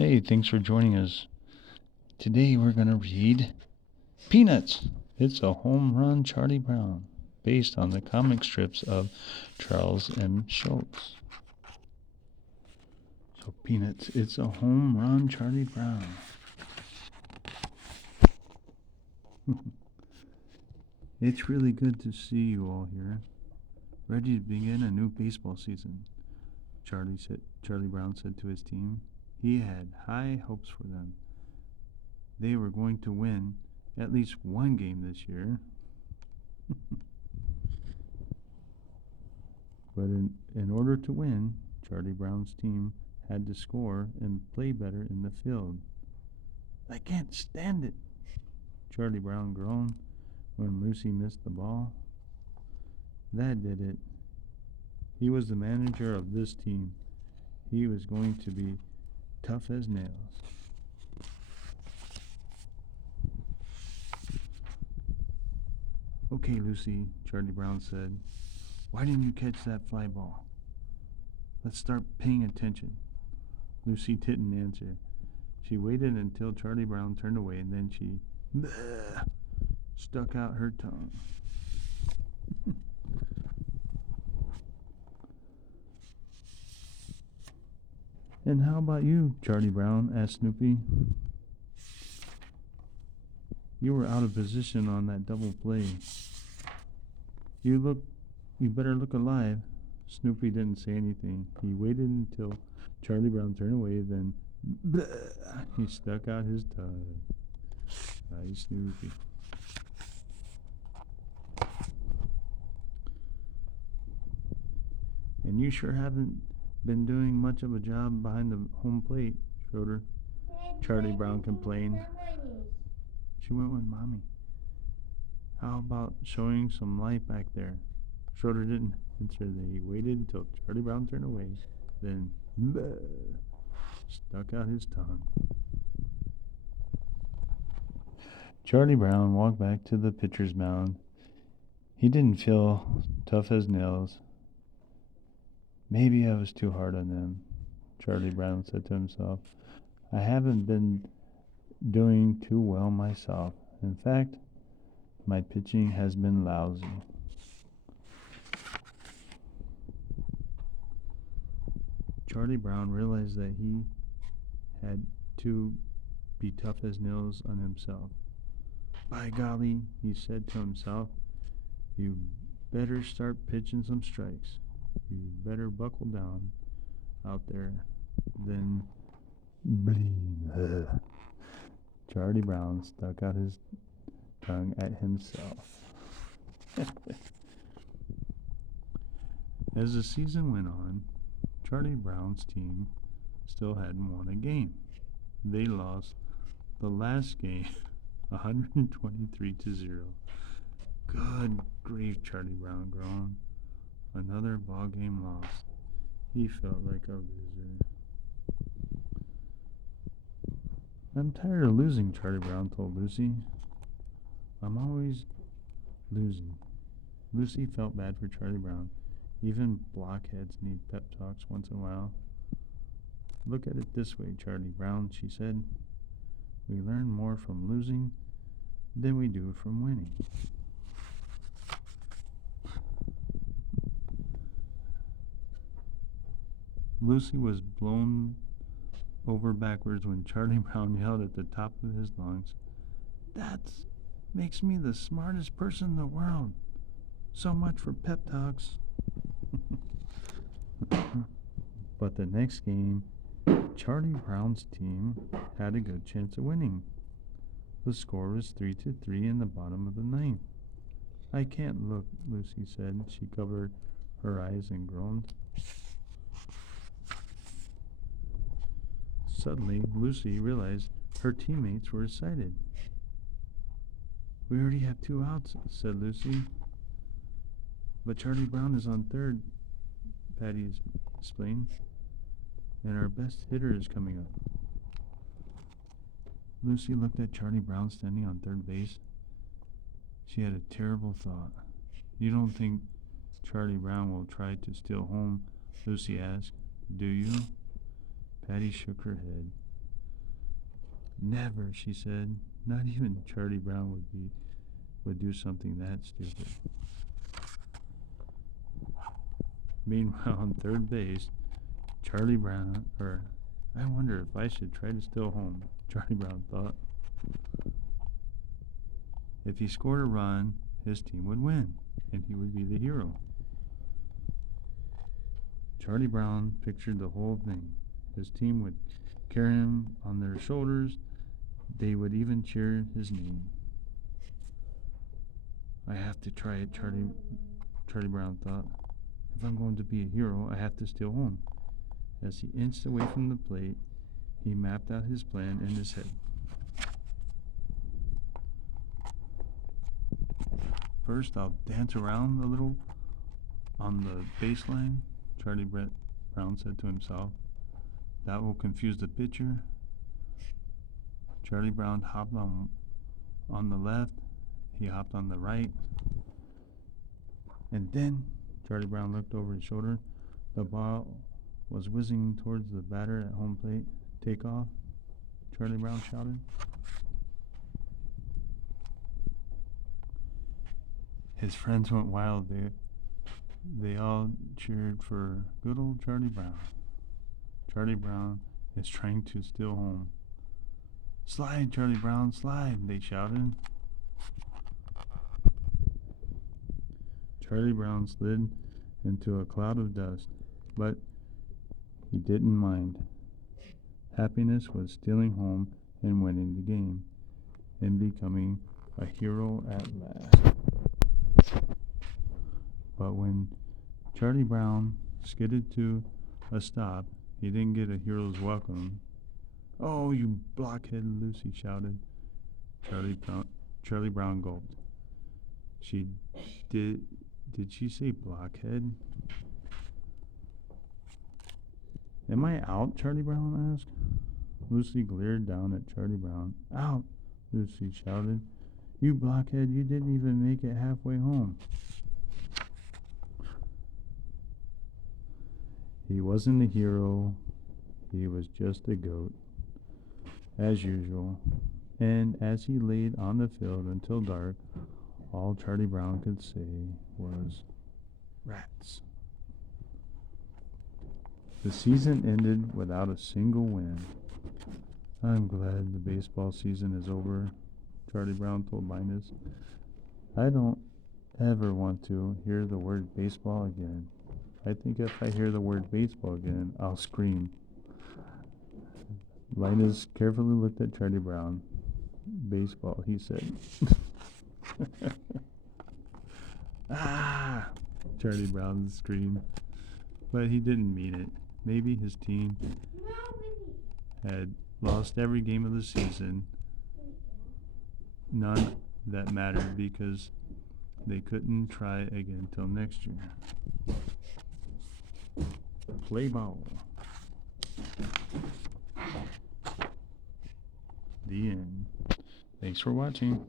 Hey, thanks for joining us. Today we're going to read Peanuts. It's a home run, Charlie Brown, based on the comic strips of Charles M. Schulz. So, Peanuts, it's a home run, Charlie Brown. It's really good to see you all here, ready to begin a new baseball season. Charlie Brown said to his team. He had high hopes for them. They were going to win at least one game this year. But in order to win, Charlie Brown's team had to score and play better in the field. I can't stand it, Charlie Brown groaned when Lucy missed the ball. That did it. He was the manager of this team. He was going to be tough as nails. Okay, Lucy, Charlie Brown said. Why didn't you catch that fly ball? Let's start paying attention. Lucy didn't answer. She waited until Charlie Brown turned away, and then she stuck out her tongue. And how about you, Charlie Brown? Asked Snoopy. You were out of position on that double play. You better look alive. Snoopy didn't say anything. He waited until Charlie Brown turned away, then he stuck out his tongue. Hi, Snoopy. And you sure haven't been doing much of a job behind the home plate, Schroeder. Charlie Brown complained. She went with Mommy. How about showing some life back there? Schroeder didn't answer. He waited until Charlie Brown turned away, then stuck out his tongue. Charlie Brown walked back to the pitcher's mound. He didn't feel tough as nails. Maybe I was too hard on them, Charlie Brown said to himself. I haven't been doing too well myself. In fact, my pitching has been lousy. Charlie Brown realized that he had to be tough as nails on himself. By golly, he said to himself, you better start pitching some strikes. You better buckle down out there. Then, bling. Charlie Brown stuck out his tongue at himself. As the season went on, Charlie Brown's team still hadn't won a game. They lost the last game 123-0. Good grief, Charlie Brown groaned. Another ball game lost. He felt like a loser. I'm tired of losing, Charlie Brown told Lucy. I'm always losing. Lucy felt bad for Charlie Brown. Even blockheads need pep talks once in a while. Look at it this way, Charlie Brown, she said. We learn more from losing than we do from winning. Lucy was blown over backwards when Charlie Brown yelled at the top of his lungs, That makes me the smartest person in the world. So much for pep talks. But the next game, Charlie Brown's team had a good chance of winning. The score was 3-3 in the bottom of the ninth. I can't look, Lucy said. She covered her eyes and groaned. Suddenly, Lucy realized her teammates were excited. We already have 2 outs, said Lucy. But Charlie Brown is on third, Patty explained. And our best hitter is coming up. Lucy looked at Charlie Brown standing on third base. She had a terrible thought. You don't think Charlie Brown will try to steal home? Lucy asked. Do you? Patty shook her head. Never, she said. Not even Charlie Brown would do something that stupid. Meanwhile, on third base, Charlie Brown, I wonder if I should try to steal home, Charlie Brown thought. If he scored a run, his team would win, and he would be the hero. Charlie Brown pictured the whole thing. His team would carry him on their shoulders. They would even cheer his name. I have to try it, Charlie Brown thought. If I'm going to be a hero, I have to steal home. As he inched away from the plate, he mapped out his plan in his head. First, I'll dance around a little on the baseline, Charlie Brown said to himself. That will confuse the pitcher. Charlie Brown hopped on the left. He hopped on the right. And then Charlie Brown looked over his shoulder. The ball was whizzing towards the batter at home plate. Take off, Charlie Brown shouted. His friends went wild. They all cheered for good old Charlie Brown. Charlie Brown is trying to steal home. Slide, Charlie Brown, slide, they shouted. Charlie Brown slid into a cloud of dust, but he didn't mind. Happiness was stealing home and winning the game, and becoming a hero at last. But when Charlie Brown skidded to a stop, he didn't get a hero's welcome. Oh, you blockhead, Lucy shouted. Charlie Brown gulped. Did she say blockhead? Am I out? Charlie Brown asked. Lucy glared down at Charlie Brown. Out, Lucy shouted. You blockhead, you didn't even make it halfway home. He wasn't a hero. He was just a goat, as usual. And as he laid on the field until dark, all Charlie Brown could say was, rats. The season ended without a single win. I'm glad the baseball season is over, Charlie Brown told Linus. I don't ever want to hear the word baseball again. I think if I hear the word baseball again, I'll scream. Linus carefully looked at Charlie Brown. Baseball, he said. Ah! Charlie Brown screamed. But he didn't mean it. Maybe his team had lost every game of the season. None that mattered because they couldn't try again till next year. Play ball. The end. Thanks for watching.